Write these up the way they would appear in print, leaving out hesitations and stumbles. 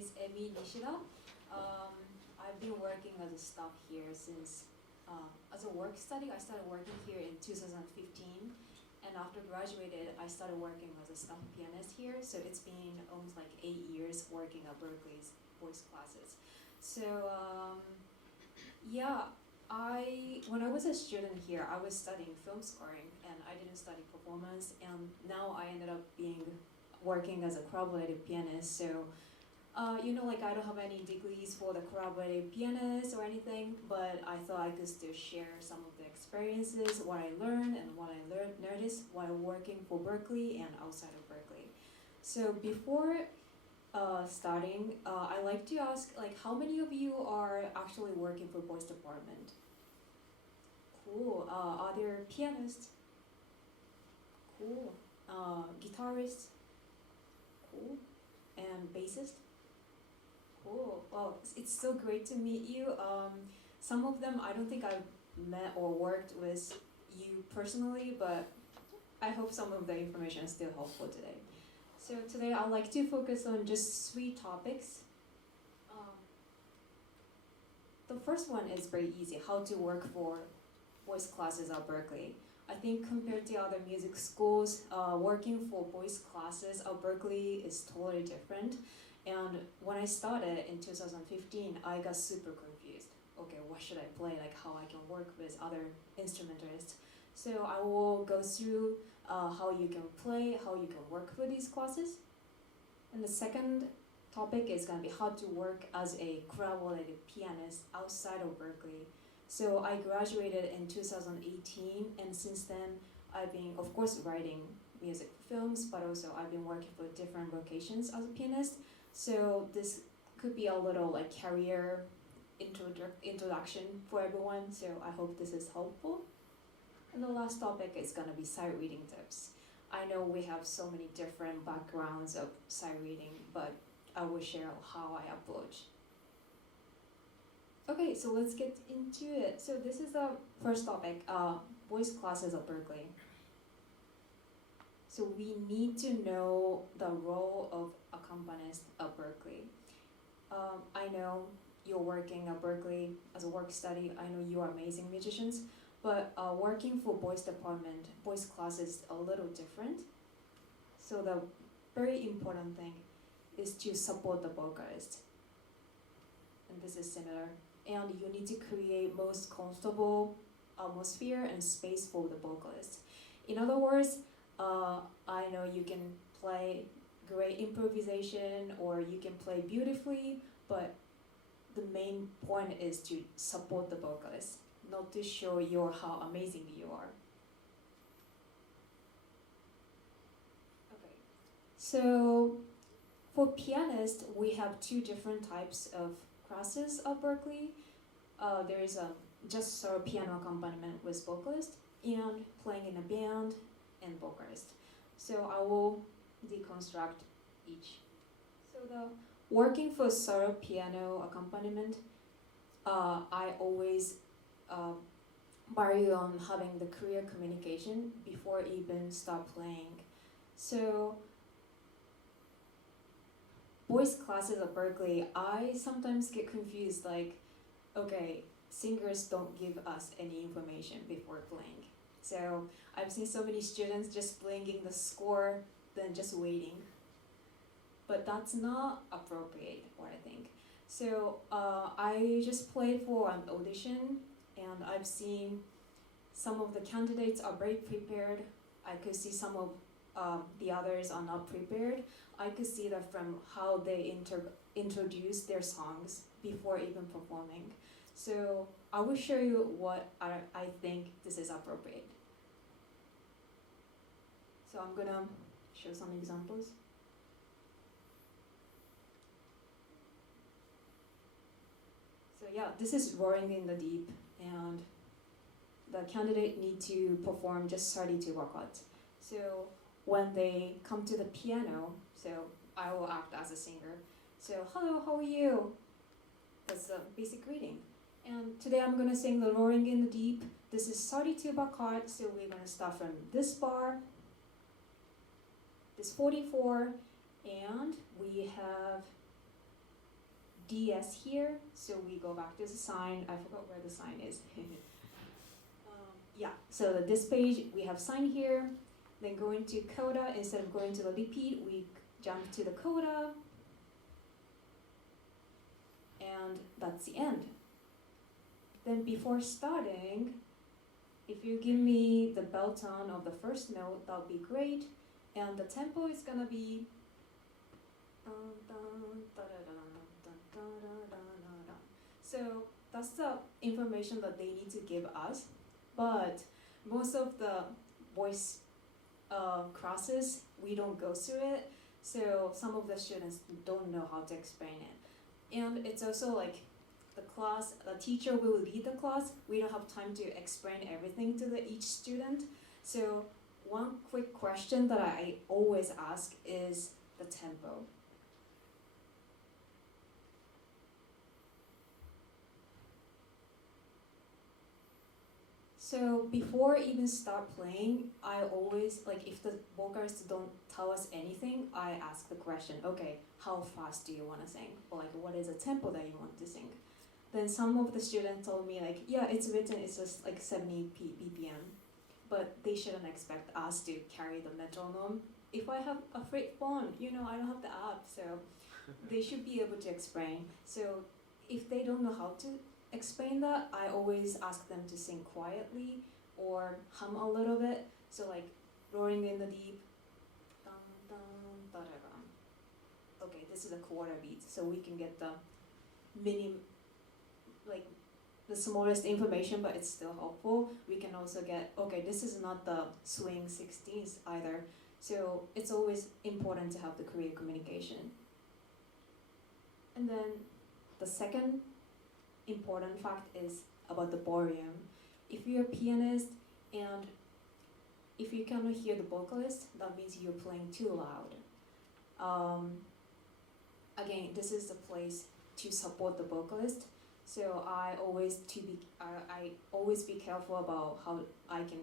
is Emi Nishida. I've been working as a staff here since, as a work study, I started working here in 2015. And after graduated, I started working as a staff pianist here. So it's been almost like 8 years working at Berklee's voice classes. So yeah, when I was a student here, I was studying film scoring and I didn't study performance. And now I ended up working as a collaborative pianist. So like I don't have any degrees for the collaborative pianist or anything, but I thought I could still share some of the experiences, what I learned and what I noticed while working for Berklee and outside of Berklee. So before starting, I like to ask, like, how many of you are actually working for voice department? Cool. Are there pianists? Cool. Guitarists? Cool. And bassist? Cool. Well, it's so great to meet you. Some of them I don't think I've met or worked with you personally, but I hope some of the information is still helpful today. So today I'd like to focus on just 3 topics. The first one is very easy, how to work for voice classes at Berklee. I think compared to other music schools, working for voice classes at Berklee is totally different. And when I started in 2015, I got super confused. Okay, what should I play? Like how I can work with other instrumentalists. So I will go through how you can play, how you can work for these classes. And the second topic is going to be how to work as a collaborative pianist outside of Berklee. So I graduated in 2018, and since then I've been, of course, writing music for films, but also I've been working for different locations as a pianist. So this could be a little like career introduction for everyone, so I hope this is helpful. And the last topic is going to be sight reading tips. I know we have so many different backgrounds of sight reading, but I will share how I approach. Okay, so let's get into it. So this is the first topic, voice classes at Berklee. So we need to know the role of accompanist at Berklee. I know you're working at Berklee as a work study. I know you are amazing musicians, but working for voice department, voice class is a little different. So the very important thing is to support the vocalist. And this is similar. And you need to create most comfortable atmosphere and space for the vocalist. In other words, I know you can play great improvisation or you can play beautifully, but the main point is to support the vocalist, not to show you how amazing you are. Okay, so for pianists, we have 2 different types of classes at Berklee. There is a just solo piano accompaniment with vocalist and playing in a band and vocalist. So I will deconstruct each. So the working for solo piano accompaniment, I always value on having the clear communication before even start playing. So voice classes at Berklee, I sometimes get confused, like, okay, singers don't give us any information before playing. So I've seen so many students just playing the score, then just waiting. But that's not appropriate, what I think. So I just played for an audition, and I've seen some of the candidates are very prepared. I could see some of the others are not prepared. I could see that from how they introduce their songs before even performing. So I will show you what I think this is appropriate. So I'm gonna show some examples. So yeah, this is Roaring in the Deep, and the candidate need to perform just 32 vocals. So when they come to the piano, so I will act as a singer. So hello, how are you? That's the basic greeting. And today I'm gonna sing the Roaring in the Deep. This is 32 bar chord, so we're gonna start from this bar, this 44, and we have DS here, so we go back to the sign. I forgot where the sign is. Yeah, so this page, we have sign here, then going to coda, instead of going to the repeat, we jump to the coda, and that's the end. Then before starting, if you give me the bell tone of the first note, that would be great, and the tempo is gonna be so that's the information that they need to give us, but most of the voice classes, we don't go through it, so some of the students don't know how to explain it. And it's also like the teacher will lead the class, we don't have time to explain everything to each student. So one quick question that I always ask is the tempo. So before even start playing, I always, like if the vocalists don't tell us anything, I ask the question, okay, how fast do you want to sing? Or like, what is the tempo that you want to sing? Then some of the students told me like, yeah, it's written, it's just like 70 BPM. But they shouldn't expect us to carry the metronome. If I have a fret phone, I don't have the app, so they should be able to explain. So if they don't know how to explain that, I always ask them to sing quietly or hum a little bit. So like roaring in the deep, dun, dun, da, da, da. Okay, this is a quarter beat, so we can get the the smallest information, but it's still helpful. We can also get, okay, this is not the swing 16th either. So it's always important to have the clear communication. And then the second important fact is about the volume. If you're a pianist and if you cannot hear the vocalist, that means you're playing too loud. Again, this is the place to support the vocalist. So I always be careful about how I can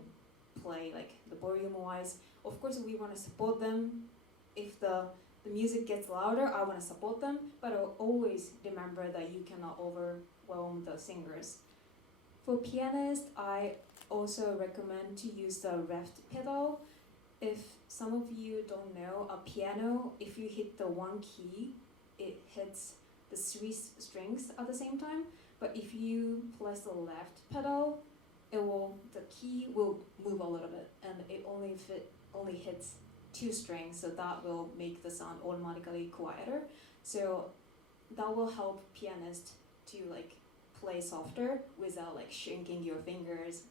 play, like the volume wise. Of course, we want to support them. If the music gets louder, I want to support them, but I'll always remember that you cannot overwhelm the singers. For pianists, I also recommend to use the left pedal. If some of you don't know, a piano, if you hit the one key, it hits the 3 strings at the same time. But if you press the left pedal, the key will move a little bit, and it only hits 2 strings, so that will make the sound automatically quieter. So that will help pianists to like play softer without like shrinking your fingers,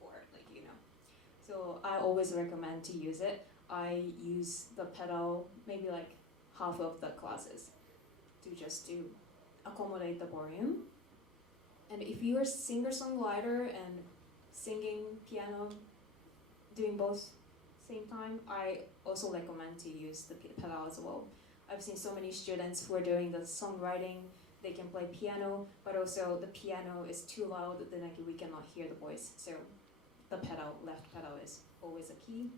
or So I always recommend to use it. I use the pedal maybe like half of the classes to accommodate the volume. And if you're a singer-songwriter and singing, piano, doing both same time, I also recommend to use the pedal as well. I've seen so many students who are doing the songwriting, they can play piano, but also the piano is too loud, then we cannot hear the voice. So the left pedal is always a key.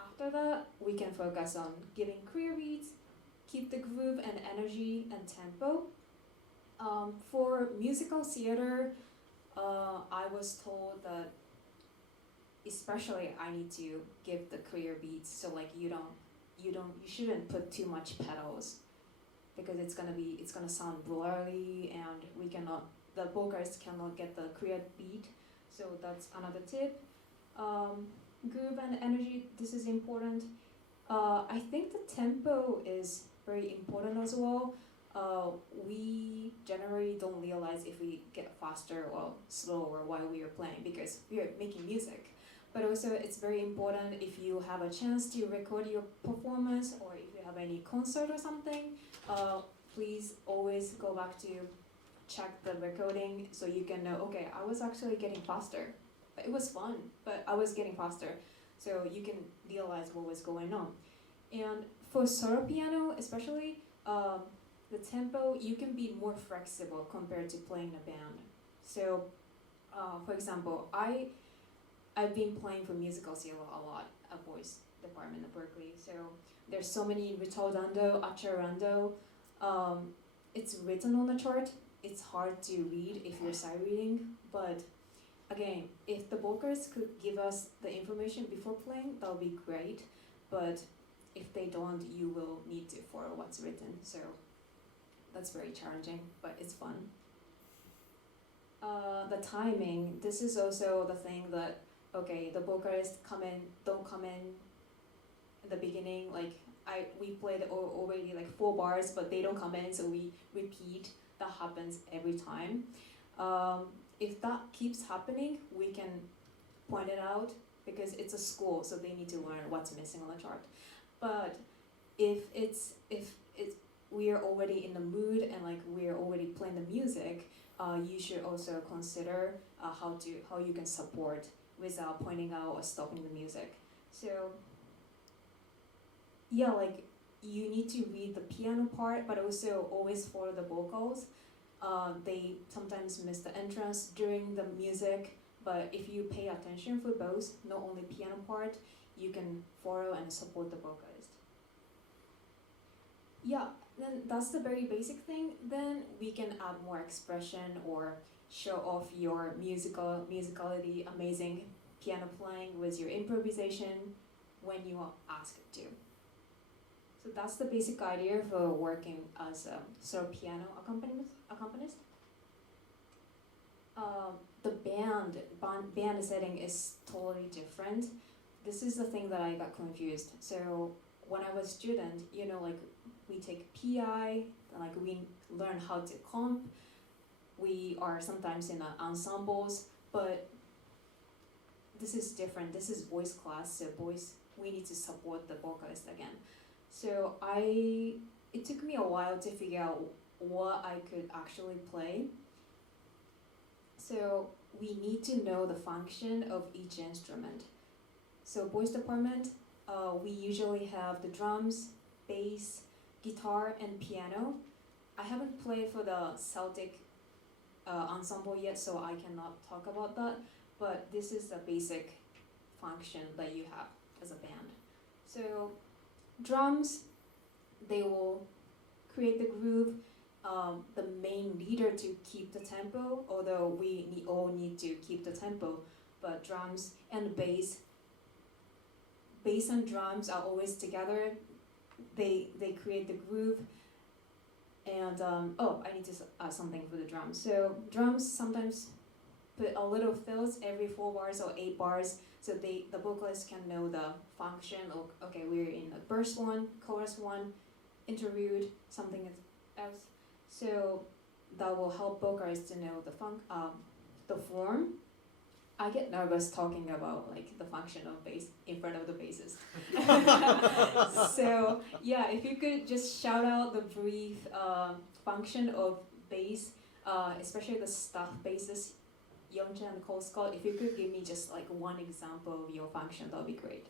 After that, we can focus on giving clear beats, keep the groove and energy and tempo. For musical theater, I was told that especially I need to give the clear beats, so like you shouldn't put too much pedals, because it's gonna sound blurry and the vocalists cannot get the clear beat. So that's another tip. Groove and energy, this is important. I think the tempo is very important as well. We generally don't realize if we get faster or slower while we are playing, because we are making music. But also it's very important if you have a chance to record your performance, or if you have any concert or something, please always go back to check the recording so you can know, okay, I was actually getting faster. It was fun, but I was getting faster. So you can realize what was going on. And for solo piano especially, the tempo, you can be more flexible compared to playing a band. So, for example, I've been playing for musical theater a lot at voice department at Berklee. So there's so many ritardando, accelerando. it's written on the chart. It's hard to read if you're sight reading, but again, if the vocalists could give us the information before playing, that would be great. But if they don't, you will need to follow what's written. So that's very challenging, but it's fun. The timing, this is also the thing that, okay, the vocalists don't come in the beginning, like we played already like 4 bars, but they don't come in, so we repeat. That happens every time. If that keeps happening, we can point it out because it's a school, so they need to learn what's missing on the chart. But if we are already in the mood and like we are already playing the music, you should also consider how you can support without pointing out or stopping the music. So yeah, like you need to read the piano part, but also always follow the vocals. They sometimes miss the entrance during the music, but if you pay attention for both, not only piano part, you can follow and support the vocalist. Yeah, then that's the very basic thing. Then we can add more expression or show off your musicality, amazing piano playing with your improvisation when you are asked to. So that's the basic idea for working as a solo piano accompanist. The band setting is totally different. This is the thing that I got confused. So when I was a student, like we take PI, like we learn how to comp. We are sometimes in ensembles, but this is different. This is voice class, so we need to support the vocalist again. So it took me a while to figure out what I could actually play. So we need to know the function of each instrument. So voice department, we usually have the drums, bass, guitar, and piano. I haven't played for the Celtic ensemble yet, so I cannot talk about that, but this is the basic function that you have as a band. So drums, they will create the groove, the main leader to keep the tempo, although we all need to keep the tempo, but drums and bass and drums are always together. They create the groove. And I need to add something for the drums. So drums sometimes put a little fills every 4 bars or 8 bars, so the vocalist can know the function of, okay, we're in the verse 1, chorus 1, interlude, something else. So that will help vocalists to know the form. I get nervous talking about like the function of bass in front of the bassist. So yeah, if you could just shout out the brief function of bass, especially the staff basses, Yeonchen and Cole Scott, if you could give me just like one example of your function, that would be great.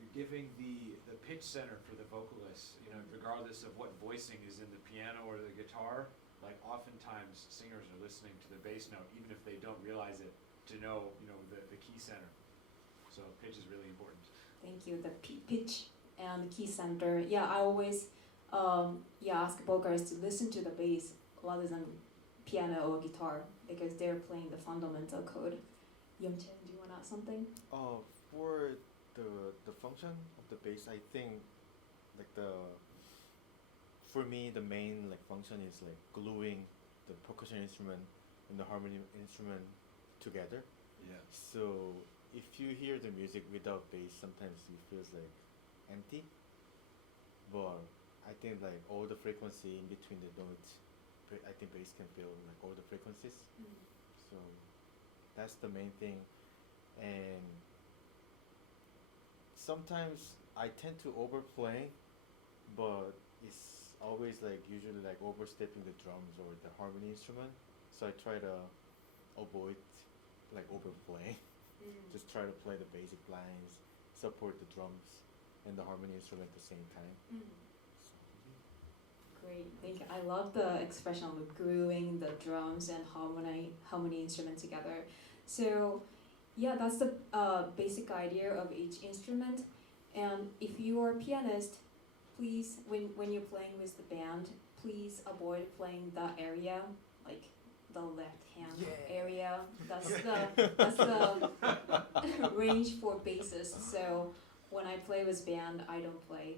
You're giving the pitch center for the vocalist, regardless of what voicing is in the piano or the guitar. Like oftentimes singers are listening to the bass note, even if they don't realize it, to know, the key center. So pitch is really important. Thank you. The pitch and the key center. Yeah, I always ask vocalists to listen to the bass rather than piano or guitar because they're playing the fundamental code. Yeonchen, do you want to add something? For the function of the bass, I think like for me, the main function is like gluing the percussion instrument and the harmony instrument together. Yeah. So if you hear the music without bass, sometimes it feels like empty. But I think like all the frequency in between the notes, I think bass can fill like all the frequencies. Mm. So that's the main thing. And sometimes I tend to overplay, but it's always usually overstepping the drums or the harmony instrument, so I try to avoid overplaying. Just try to play the basic lines, support the drums and the harmony instrument at the same time. Great, thank you. I love the expression of gluing the drums and harmony instrument together. So yeah, that's the basic idea of each instrument. And if you are a pianist, please, when you're playing with the band, please avoid playing that area, like the left hand area. That's the range for bassists. So when I play with band, I don't play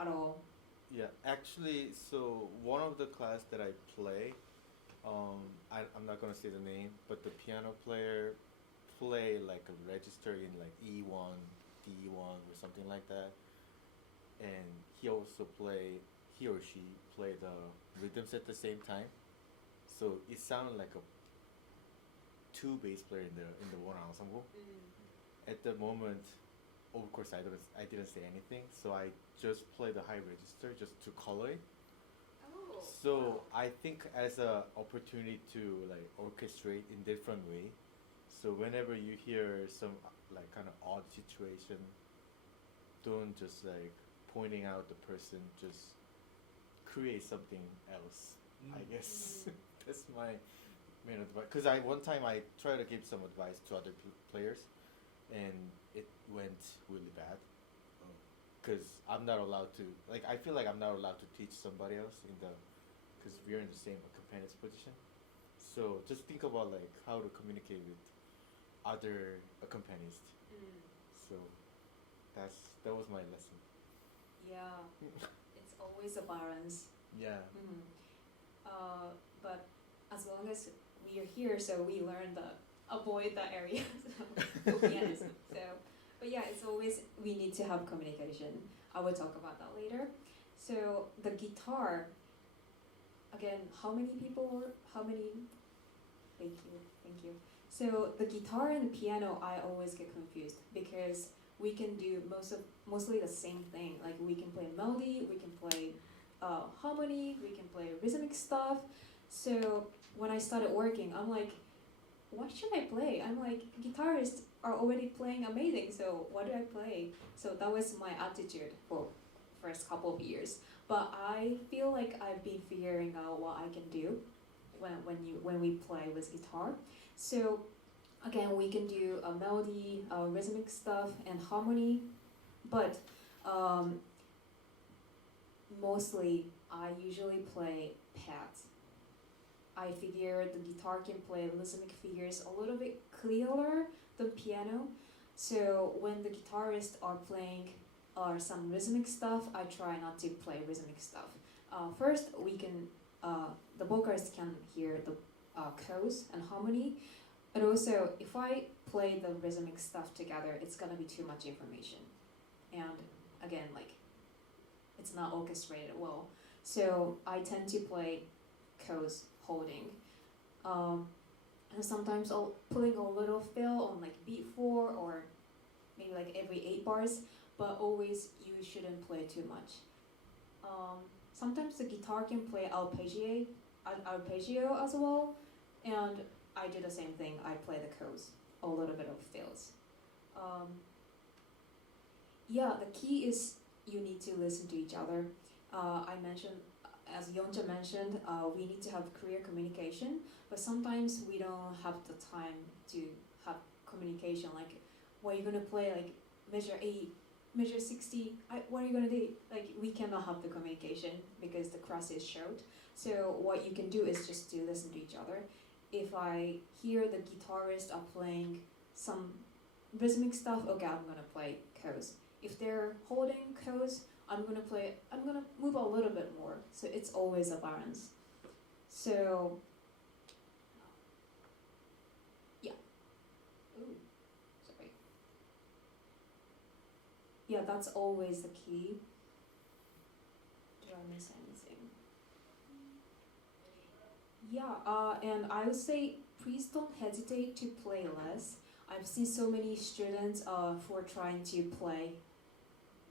at all. Yeah, actually, so one of the class that I play, I'm not gonna say the name, but the piano player play like a register in like E1, D1 or something like that, and he or she play the rhythms at the same time, so it sounded like a two bass player in the one ensemble. At the moment, of course, I didn't say anything, so I just play the high register just to color it. Oh. So I think as a opportunity to like orchestrate in different way. So whenever you hear some like kind of odd situation, don't just like pointing out the person, just create something else. I guess that's my main advice. Cause one time I tried to give some advice to other players, and it went really bad. Cause I'm not allowed to, like, I feel like I'm not allowed to teach somebody else cause we're in the same accompanist position. So just think about like how to communicate with other accompanists. So that was my lesson. Yeah, it's always a balance. Yeah. But as long as we are here, so we learn avoid that area. So, yes. So, but yeah, it's always we need to have communication. I will talk about that later. So the guitar. Again, how many people were? How many? Thank you. So the guitar and the piano, I always get confused because we can do mostly the same thing. Like we can play melody, we can play harmony, we can play rhythmic stuff. So when I started working, I'm like, what should I play? I'm like, guitarists are already playing amazing, so what do I play? So that was my attitude for first couple of years. But I feel like I've been figuring out what I can do when we play with guitar. So again, we can do a melody, rhythmic stuff, and harmony, but mostly I usually play pads. I figure the guitar can play rhythmic figures a little bit clearer than piano. So when the guitarists are playing some rhythmic stuff, I try not to play rhythmic stuff. First, the vocalist can hear the chords and harmony, but also if I play the rhythmic stuff together, it's gonna be too much information, and again, like, it's not orchestrated well. So I tend to play chords holding, and sometimes I'll putting a little fill on like beat 4 or maybe like every 8 bars, but always you shouldn't play too much. Sometimes the guitar can play arpeggio as well, and I do the same thing. I play the chords, a little bit of fills. Yeah, the key is you need to listen to each other. I mentioned, as Yonja mentioned, we need to have clear communication, but sometimes we don't have the time to have communication. Like, what are you gonna play? Like, measure 8, measure 60. What are you gonna do? Like, we cannot have the communication because the class is short. So what you can do is just to listen to each other. If I hear the guitarists are playing some rhythmic stuff, okay, I'm gonna play chords. If they're holding chords, I'm gonna move a little bit more. So it's always a balance. So yeah. Ooh, sorry. Yeah, that's always the key. Did I miss anything? Yeah, and I would say please don't hesitate to play less. I've seen so many students who are trying to play.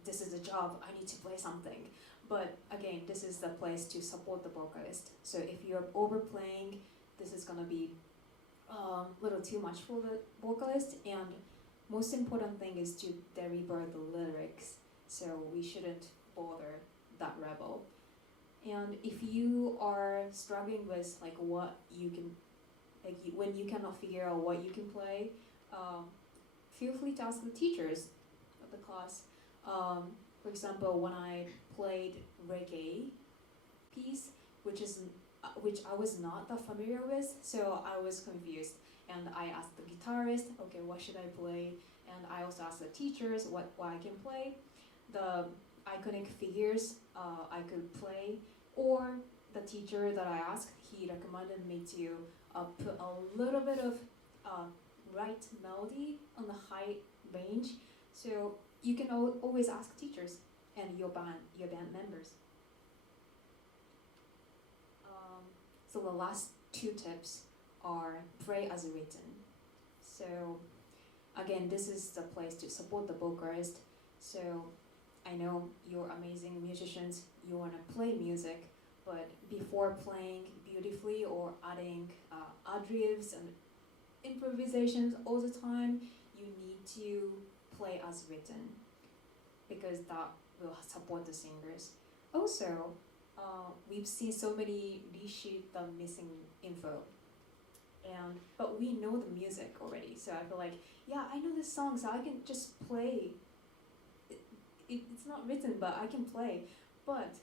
This is a job, I need to play something. But again, this is the place to support the vocalist. So if you're overplaying, this is gonna be a little too much for the vocalist. And most important thing is to deliver the lyrics. So we shouldn't bother that rebel. And if you are struggling with like what you can, when you cannot figure out what you can play, feel free to ask the teachers of the class. For example, when I played reggae piece, which I was not that familiar with, so I was confused. And I asked the guitarist, okay, what should I play? And I also asked the teachers what I can play. The iconic figures I could play, or the teacher that I asked, he recommended me to put a little bit of right melody on the high range. So you can always ask teachers and your band members. So the last two tips are pray as written. So again, this is the place to support the vocalist. So I know you're amazing musicians, you want to play music, but before playing beautifully or adding adlibs and improvisations all the time, you need to play as written, because that will support the singers. Also, we've seen so many reshoot the missing info, but we know the music already, so I feel like, yeah, I know this song, so I can just play. It's not written, but I can play. But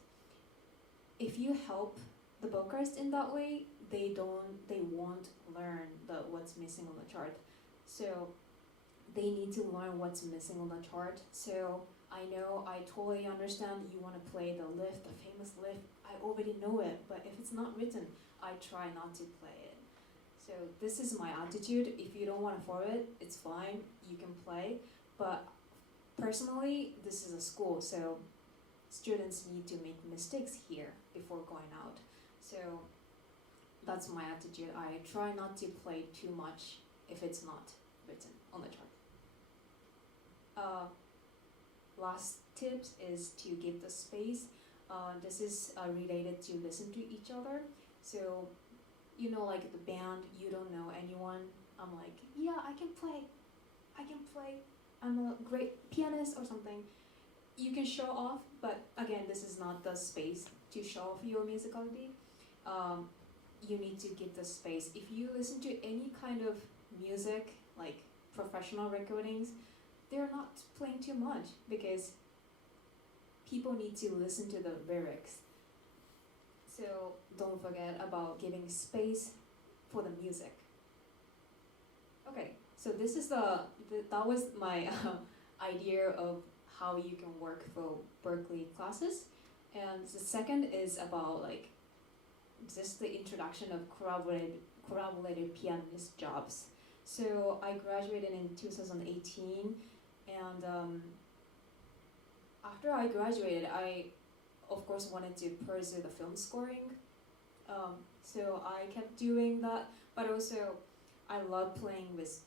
if you help the vocalist in that way, they won't learn what's missing on the chart. So they need to learn what's missing on the chart. So I know, I totally understand you want to play the lift, the famous lift. I already know it, but if it's not written, I try not to play it. So this is my attitude. If you don't want to follow it, it's fine, you can play. But personally, this is a school, so students need to make mistakes here before going out. So that's my attitude. I try not to play too much if it's not written on the chart. Last tips is to give the space. This is related to listen to each other. So, you know, like the band, you don't know anyone. I'm like, yeah, I can play. I'm a great pianist or something. You can show off, but again, this is not the space to show off your musicality. You need to give the space. If you listen to any kind of music, like professional recordings, they're not playing too much because people need to listen to the lyrics. So don't forget about giving space for the music. Okay, so this is that was my idea of how you can work for Berklee classes. And the second is about like just the introduction of collaborated pianist jobs. So I graduated in 2018, and after I graduated, I of course wanted to pursue the film scoring. So I kept doing that, but also I love playing with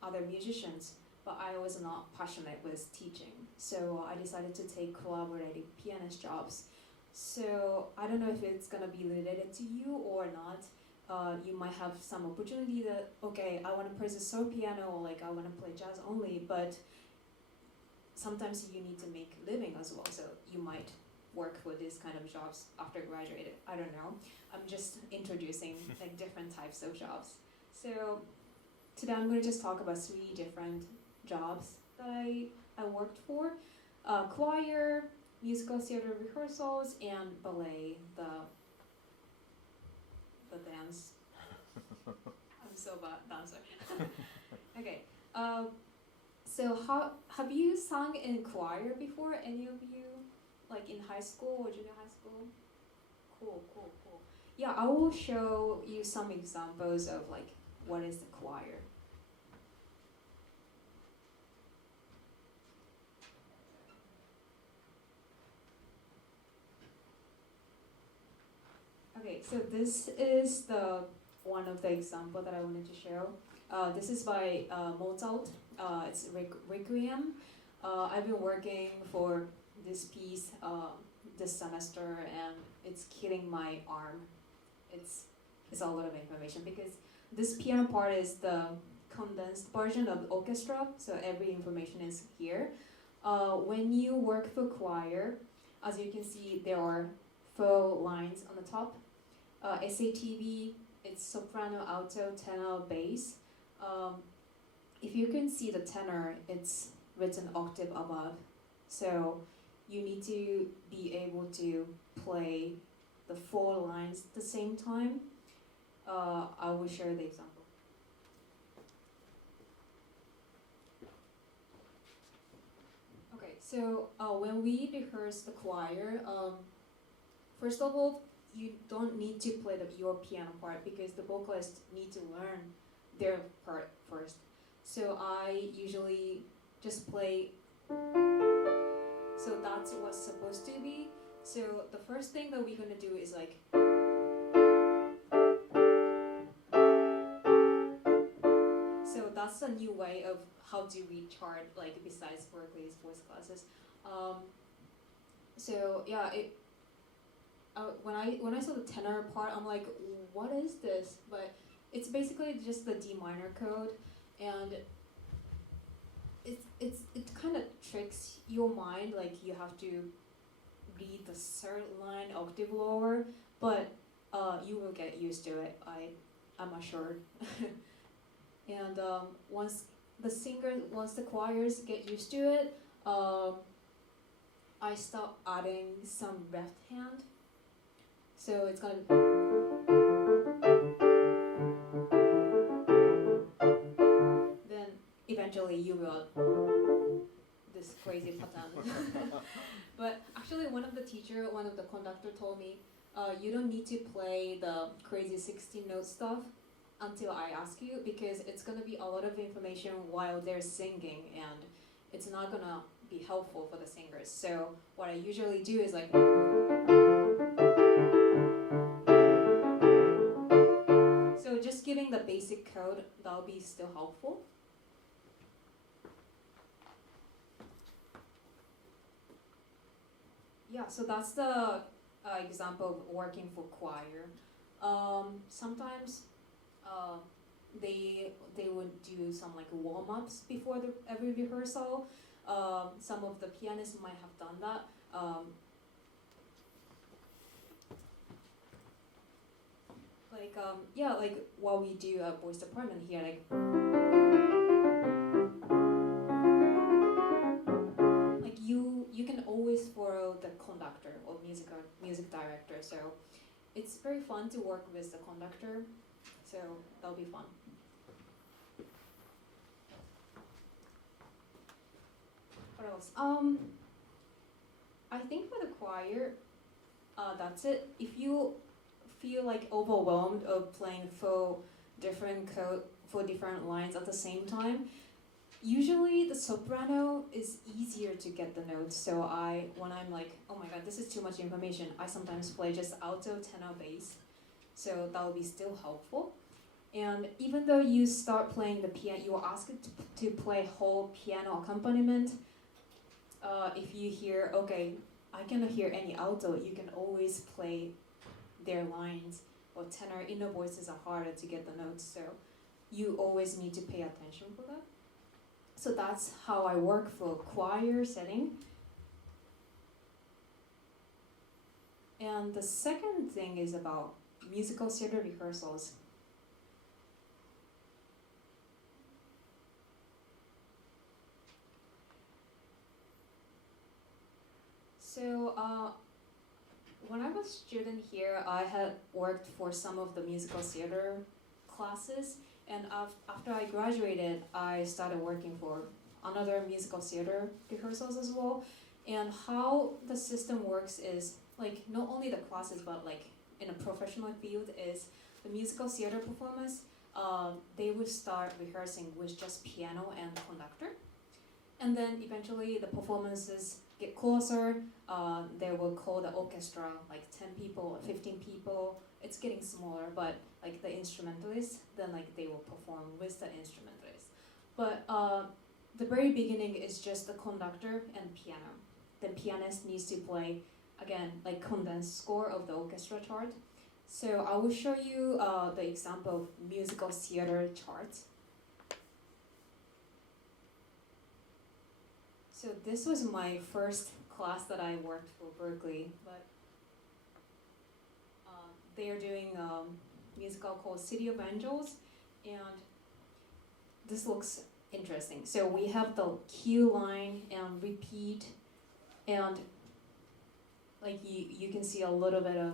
other musicians, but I was not passionate with teaching. So I decided to take collaborative pianist jobs. So I don't know if it's gonna be related to you or not. You might have some opportunity that, okay, I want to pursue solo piano, or like I want to play jazz only, but sometimes you need to make living as well. So you might work for these kind of jobs after graduated. I don't know. I'm just introducing like different types of jobs. So today I'm going to just talk about 3 different jobs that I worked for. Choir, musical theater rehearsals, and ballet, the dance. I'm so bad dancer. Okay. So have you sung in choir before? Any of you, like in high school or junior high school? Cool. Yeah, I will show you some examples of like what is the choir. Okay, so this is one of the example that I wanted to show. This is by Mozart. It's Requiem. I've been working for this piece this semester, and it's killing my arm. It's a lot of information because this piano part is the condensed version of the orchestra, so every information is here. When you work for choir, as you can see, there are 4 lines on the top. SATB, it's soprano, alto, tenor, bass. If you can see the tenor, it's written octave above. So you need to be able to play the 4 lines at the same time. I will share the example. Okay, so when we rehearse the choir, first of all, you don't need to play your piano part because the vocalists need to learn their part first. So I usually just play, so that's what's supposed to be. So the first thing that we're gonna do is like, so that's a new way of how to read chart, like besides Berklee's voice classes. So yeah, when I saw the tenor part, I'm like, what is this? But it's basically just the D minor code, and it kind of tricks your mind, like you have to read the third line octave lower, but you will get used to it. I'm assured. And once the choirs get used to it, I start adding some left hand. So it's gonna be, then eventually you will this crazy pattern. But actually one of the conductor told me, you don't need to play the crazy 16-note stuff until I ask you, because it's gonna be a lot of information while they're singing and it's not gonna be helpful for the singers. So what I usually do is like, so just giving the basic code, that'll be still helpful. Yeah, so that's the example of working for choir. Sometimes they would do some like warm-ups before every rehearsal. Some of the pianists might have done that. Like what we do at voice department here, like you can always follow the conductor or music director. So it's very fun to work with the conductor. So that'll be fun. What else? I think for the choir, that's it. If you feel like overwhelmed of playing 4 different lines at the same time, usually the soprano is easier to get the notes. So when I'm like, oh my god, this is too much information, I sometimes play just alto, tenor, bass. So that will be still helpful. And even though you start playing the piano, you are asked to play whole piano accompaniment. If you hear, okay, I cannot hear any alto, you can always play their lines. Or tenor, inner voices are harder to get the notes, so you always need to pay attention for that. So that's how I work for choir setting. And the second thing is about musical theater rehearsals. So when I was a student here, I had worked for some of the musical theater classes, and after I graduated, I started working for another musical theater rehearsals as well. And how the system works is, like, not only the classes, but like in a professional field, is the musical theater performance, they would start rehearsing with just piano and conductor. And then eventually the performances get closer, they will call the orchestra, like 10 people or 15 people. It's getting smaller, but like the instrumentalists, then like they will perform with the instrumentalists. But the very beginning is just the conductor and piano. The pianist needs to play, again, like condensed score of the orchestra chart. So I will show you the example of musical theater chart. So this was my first class that I worked for Berklee, but they are doing a musical called City of Angels, and this looks interesting. So we have the cue line and repeat, and like you can see a little bit of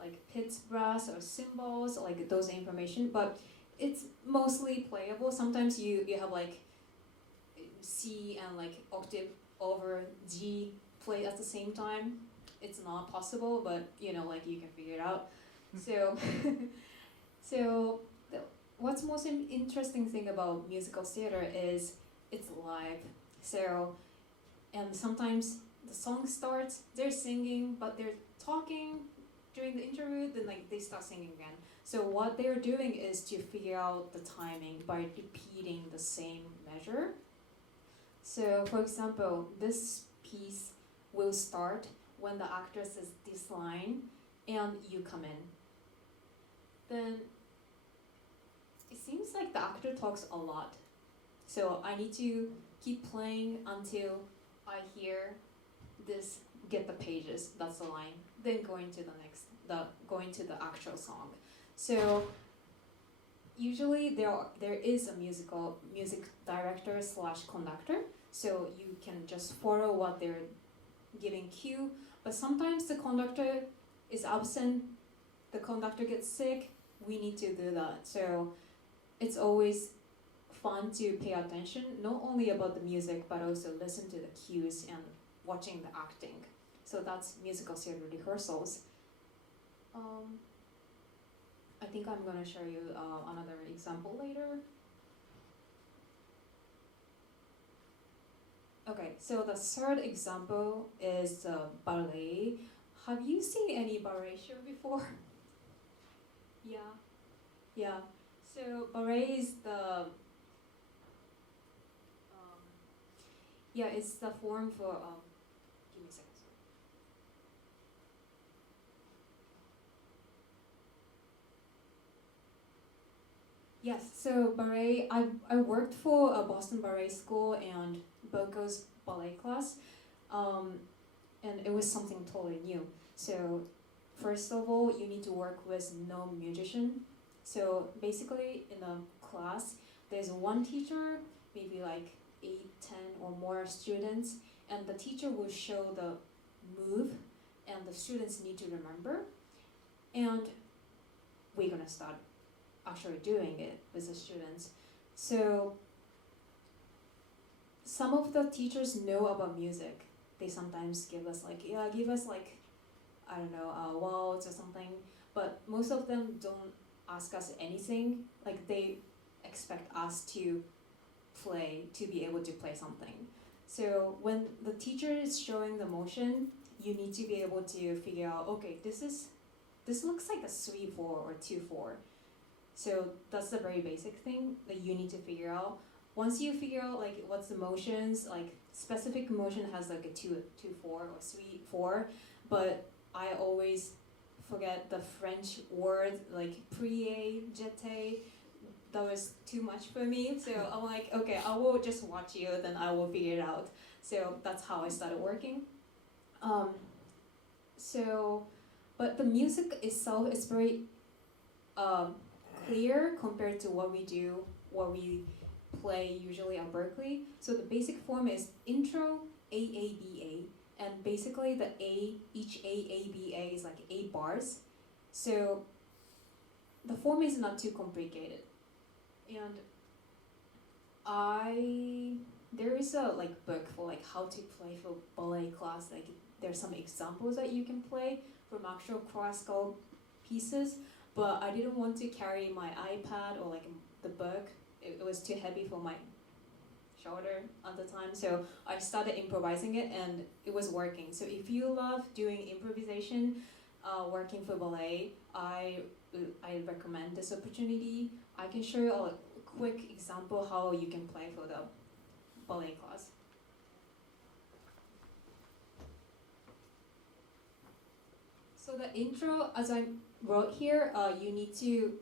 like pits brass or cymbals, like those information, but it's mostly playable. Sometimes you have like C and like octave over G play at the same time. It's not possible, but like you can figure it out. So, so what's most interesting thing about musical theater is it's live. So, and sometimes the song starts, they're singing, but they're talking during the interlude, then like they start singing again. So what they're doing is to figure out the timing by repeating the same measure. So for example, this piece will start when the actor says this line and you come in. Then it seems like the actor talks a lot. So I need to keep playing until I hear this, get the pages, that's the line. Then going to going to the actual song. So usually there is a music director / conductor, so you can just follow what they're giving cue. But sometimes the conductor is absent, the conductor gets sick, we need to do that. So it's always fun to pay attention, not only about the music, but also listen to the cues and watching the acting. So that's musical theater rehearsals. I think I'm gonna show you another example later. Okay, so the third example is ballet. Have you seen any ballet show before? Yeah. So ballet is the it's the form for give me a second. Yes, so ballet, I worked for a Boston Ballet School and Berklee's ballet class, and it was something totally new. So first of all, you need to work with no musician. So basically in a class, there's one teacher, maybe like 8, 10 or more students, and the teacher will show the move and the students need to remember. And we're gonna start actually doing it with the students. So some of the teachers know about music. They sometimes give us like I don't know, waltz or something, but most of them don't ask us anything. Like they expect us to be able to play something. So when the teacher is showing the motion, you need to be able to figure out, okay, this looks like a 3/4 or 2/4. So that's the very basic thing that you need to figure out. Once you figure out like what's the motions, like specific motion has like a 2/4 or 3/4, but I always forget the French word like prier, jeter. That was too much for me. So I'm like, okay, I will just watch you, then I will figure it out. So that's how I started working. But the music itself is very clear compared to what we play usually at Berklee. So the basic form is intro, AABA, and basically each AABA is like 8 bars. So the form is not too complicated. And there is a like book for like how to play for ballet class. Like there's some examples that you can play from actual classical pieces, but I didn't want to carry my iPad or like the book. It was too heavy for my shoulder at the time, so I started improvising it and it was working. So if you love doing improvisation, working for ballet, I recommend this opportunity. I can show you a quick example how you can play for the ballet class. So the intro, as I wrote here, you need to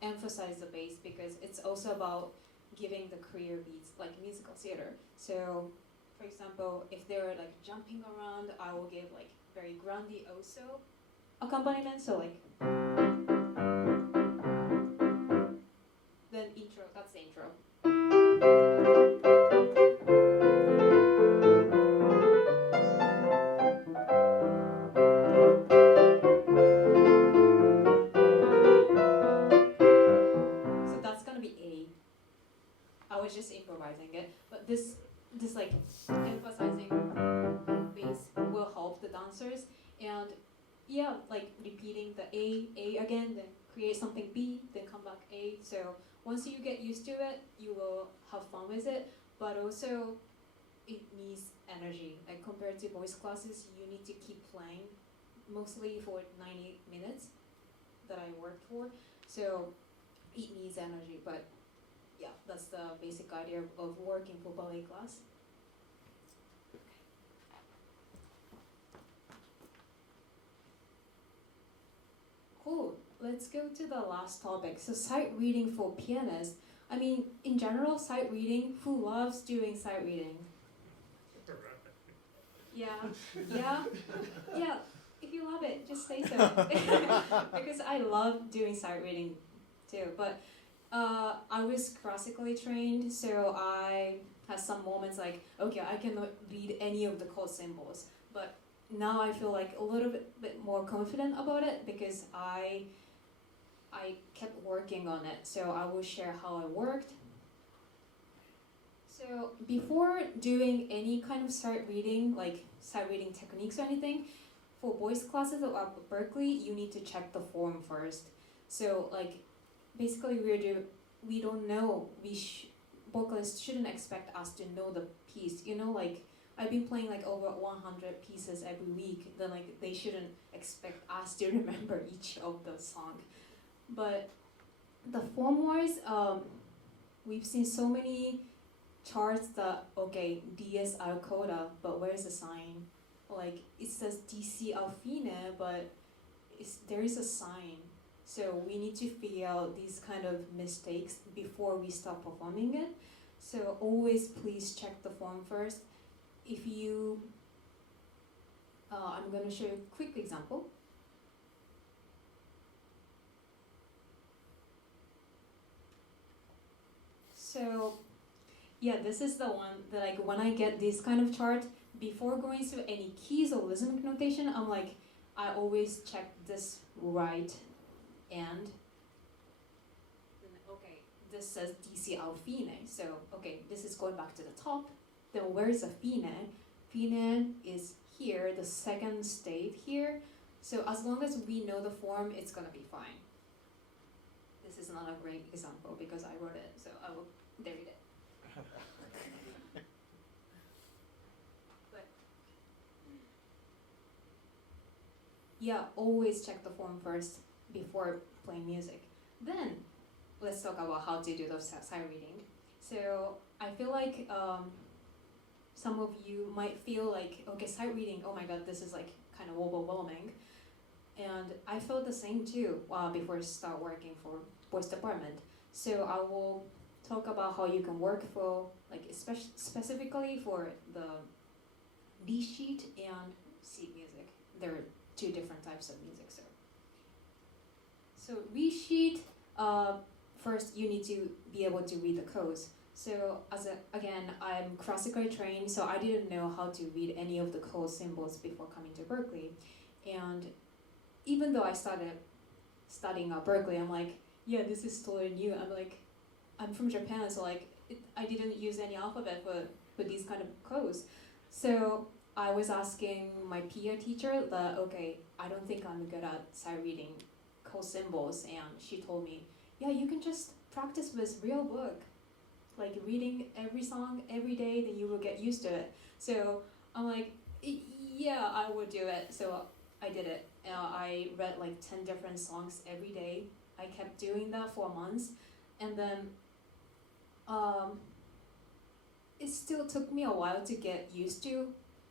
emphasize the bass because it's also about giving the clear beats like musical theater. So for example, if they're like jumping around, I will give like very grandioso accompaniment, so like then intro, that's the intro. yeah, like repeating the A again, then create something B, then come back A. So once you get used to it, you will have fun with it. But also, it needs energy. Like compared to voice classes, you need to keep playing, mostly for 90 minutes that I worked for. So it needs energy. But yeah, that's the basic idea of working for ballet class. Cool. Let's go to the last topic. So sight reading for pianists. I mean, in general, sight reading. Who loves doing sight reading? Yeah, yeah, yeah. If you love it, just say so. Because I love doing sight reading too. But I was classically trained, so I had some moments like, okay, I cannot read any of the chord symbols. But now I feel like a little bit more confident about it because I kept working on it. So I will share how I worked. So before doing any kind of sight reading, like sight reading techniques or anything, for voice classes at Berklee, you need to check the form first. So like, basically we don't know, vocalists shouldn't expect us to know the piece, you know, like I've been playing like over 100 pieces every week, then like they shouldn't expect us to remember each of the song. But the form-wise, we've seen so many charts that, okay, DS al coda, but where's the sign? Like, it says DC al fine, but there is a sign. So we need to figure out these kind of mistakes before we start performing it. So always please check the form first. If you, I'm going to show you a quick example. So yeah, this is the one that like when I get this kind of chart, before going through any keys or rhythmic notation, I'm like, I always check this right and okay, this says DC al fine. So okay, this is going back to the top. Then where's the fine? Fine is here, the second state here. So as long as we know the form, it's gonna be fine. This is not a great example because I wrote it, so I will delete it. But yeah, always check the form first before playing music. Then let's talk about how to do the sight reading. So I feel like some of you might feel like, okay, sight reading, oh my god, this is like kind of overwhelming. And I felt the same too before I start working for voice department. So I will talk about how you can work for, like specifically for the D sheet and sheet music. There are two different types of music. So read sheet, first you need to be able to read the codes. So again, I'm classically trained, so I didn't know how to read any of the code symbols before coming to Berklee. And even though I started studying at Berklee, I'm like, yeah, this is totally new. I'm from Japan, so like I didn't use any alphabet for these kind of codes. So I was asking my peer teacher that, okay, I don't think I'm good at sight reading code symbols, and she told me, yeah, you can just practice with real book, like reading every song every day, then you will get used to it. So I'm like, yeah, I would do it. So I did it. I read like 10 different songs every day. I kept doing that for months, and then it still took me a while to get used to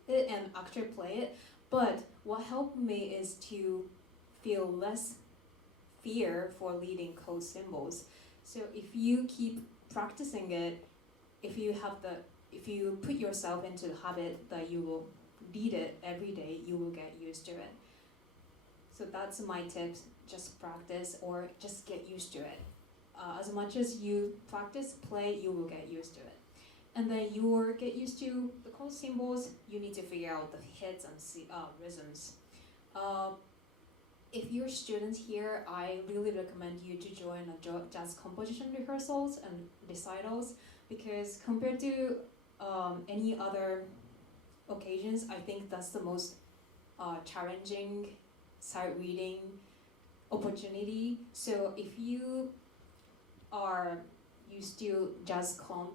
it and actually play it. But what helped me is to feel less fear for reading code symbols. So if you keep practicing it, if you put yourself into the habit that you will read it every day, you will get used to it. So that's my tips. Just practice or just get used to it. As much as you practice, play, you will get used to it. And then you will get used to the chord symbols. You need to figure out the hits and rhythms. If you're students here, I really recommend you to join a jazz composition rehearsals and recitals, because compared to any other occasions, I think that's the most challenging sight reading opportunity. So if you are used to jazz comp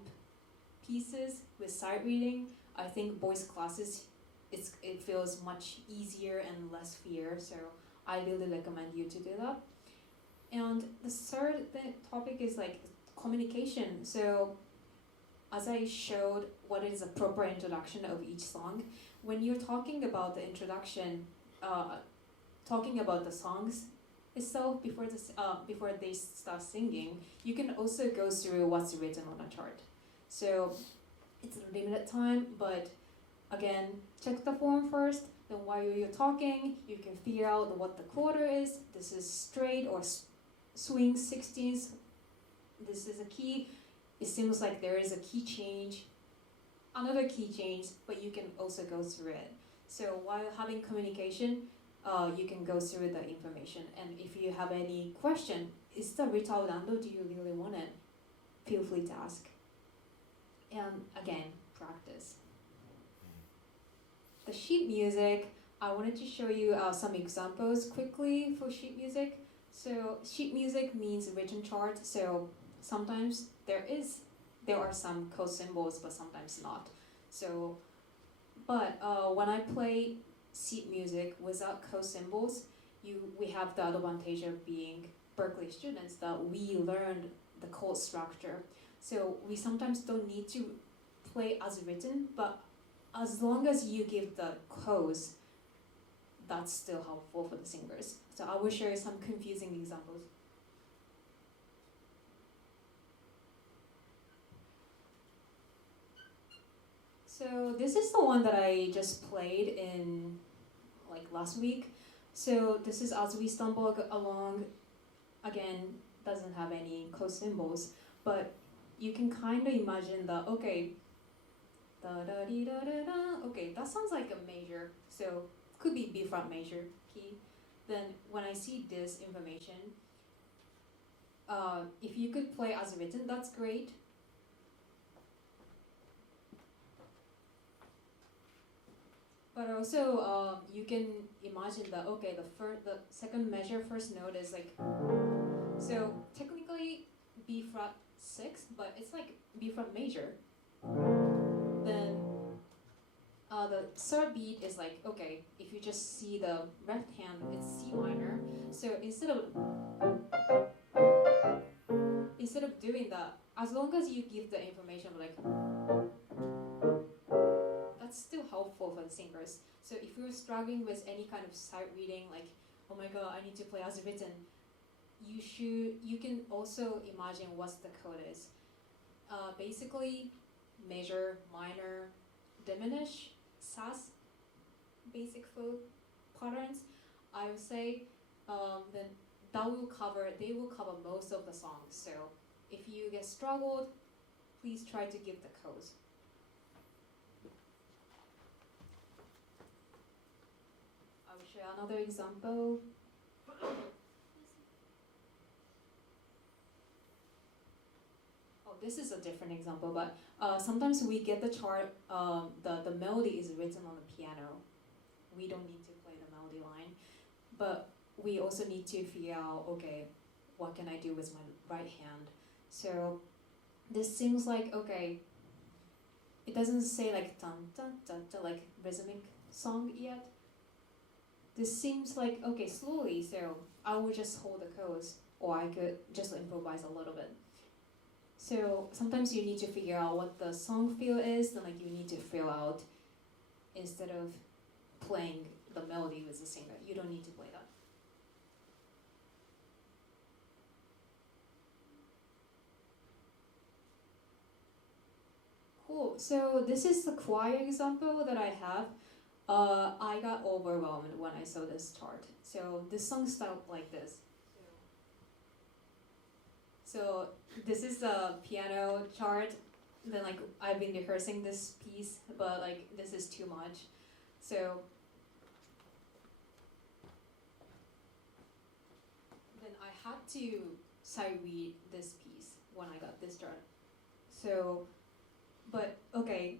pieces with sight reading, I think voice classes it feels much easier and less fear. So I really recommend you to do that. And the third topic is like communication. So as I showed what is a proper introduction of each song, when you're talking about the introduction, talking about the songs itself before they start singing, you can also go through what's written on a chart. So it's a limited time, but again, check the form first. Then while you're talking, you can figure out what the quarter is. This is straight or swing 16ths. This is a key. It seems like there is a key change, another key change, but you can also go through it. So while having communication, you can go through the information. And if you have any question, is the ritardando, do you really want it? Feel free to ask. And again, practice. The sheet music, I wanted to show you some examples quickly for sheet music. So sheet music means written chart. So sometimes there are some code symbols, but sometimes not. So, but when I play sheet music without code symbols, we have the advantage of being Berklee students that we learned the chord structure. So we sometimes don't need to play as written, but as long as you give the codes, that's still helpful for the singers. So I will show you some confusing examples. So this is the one that I just played in like last week. So this is As We Stumble Along. Again, doesn't have any code symbols, but you can kind of imagine that, okay, da da dee da da da. Okay, that sounds like a major, so could be B flat major key. Then when I see this information, if you could play as written, that's great. But also, you can imagine that, okay, the second measure, first note is like, so technically B flat 6, but it's like B flat major. Then the third beat is like, okay, if you just see the left hand, it's C minor. So instead of doing that, as long as you give the information like, that's still helpful for the singers. So if you're struggling with any kind of sight reading, like, oh my god, I need to play as written, you can also imagine what the code is. Basically, major, minor, diminish, sus, basic folk patterns. I would say then they will cover most of the songs. So if you get struggled, please try to give the codes. I will share another example. Oh, this is a different example, but sometimes we get the chart, the melody is written on the piano. We don't need to play the melody line, but we also need to figure out, okay, what can I do with my right hand? So this seems like, okay, it doesn't say like dun dun dun dun like rhythmic song yet. This seems like, okay, slowly, so I will just hold the codes, or I could just improvise a little bit. So sometimes you need to figure out what the song feel is, then like you need to feel out instead of playing the melody with the singer. You don't need to play that. Cool, so this is the choir example that I have. I got overwhelmed when I saw this chart. So this song started like this. So this is the piano chart. Then like I've been rehearsing this piece, but like this is too much. So then I had to sight read this piece when I got this chart. So, but okay,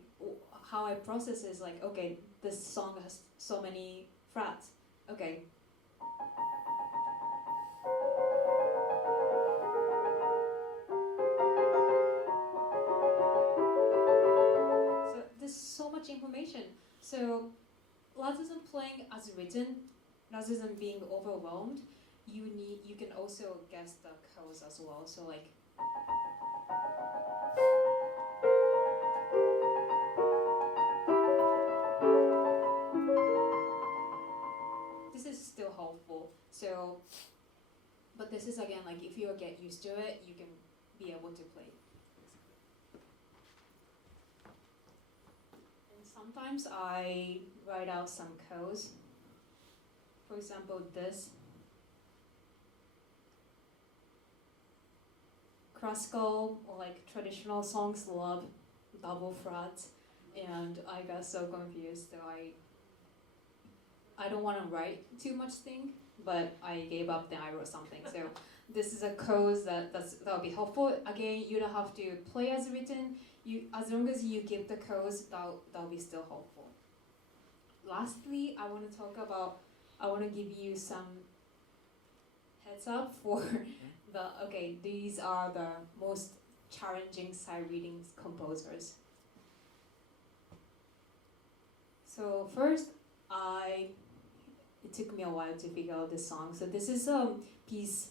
how I process is like, okay, this song has so many frets. Okay, So there's so much information. So rather than playing as written, rather than being overwhelmed, you can also guess the codes as well. So like this is still helpful. So but this is again like if you get used to it, you can be able to play. And sometimes I write out some codes. For example, this classical or like traditional songs love double frets, and I got so confused, so I don't want to write too much thing, but I gave up. Then I wrote something. So this is a code that'll be helpful. Again, you don't have to play as written. You as long as you give the codes, that'll be still helpful. Lastly, I want to give you some heads up for these are the most challenging sight reading composers. So first, it took me a while to figure out this song. So this is a piece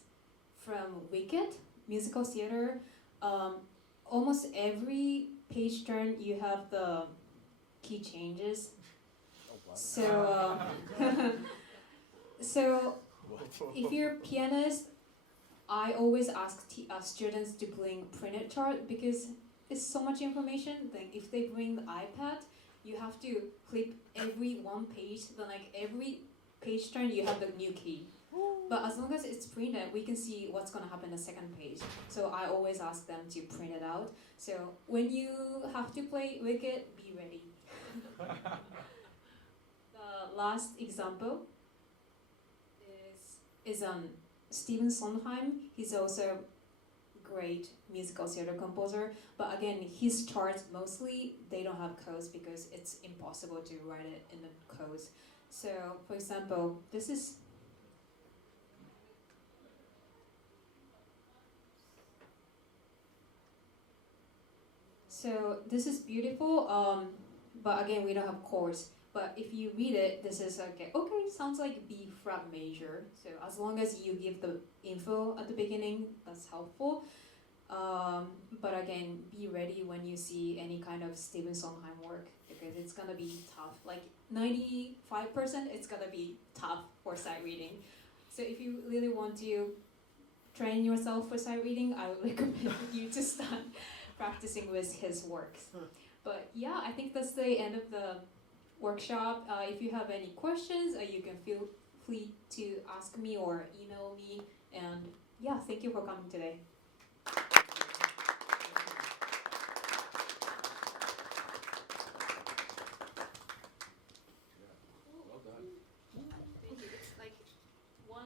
from Wicked musical theater. Almost every page turn you have the key changes. Oh, wow. So so if you're a pianist, I always ask students to bring printed chart because it's so much information. Then if they bring the iPad, you have to flip every one page. Then like every page turn, you have the new key. But as long as it's printed, we can see what's gonna happen in the second page. So I always ask them to print it out. So when you have to play Wicked, be ready. The last example is Stephen Sondheim. He's also a great musical theater composer, but again, his charts mostly they don't have codes because it's impossible to write it in the codes. So, for example, this is beautiful. But again, we don't have chords. But if you read it, this is okay, sounds like B flat major. So as long as you give the info at the beginning, that's helpful. But again, be ready when you see any kind of Stephen Sondheim work because it's gonna be tough. Like 95%, it's gonna be tough for sight reading. So if you really want to train yourself for sight reading, I would recommend you to start practicing with his works. But yeah, I think that's the end of the workshop. If you have any questions, you can feel free to ask me or email me. And yeah, thank you for coming today.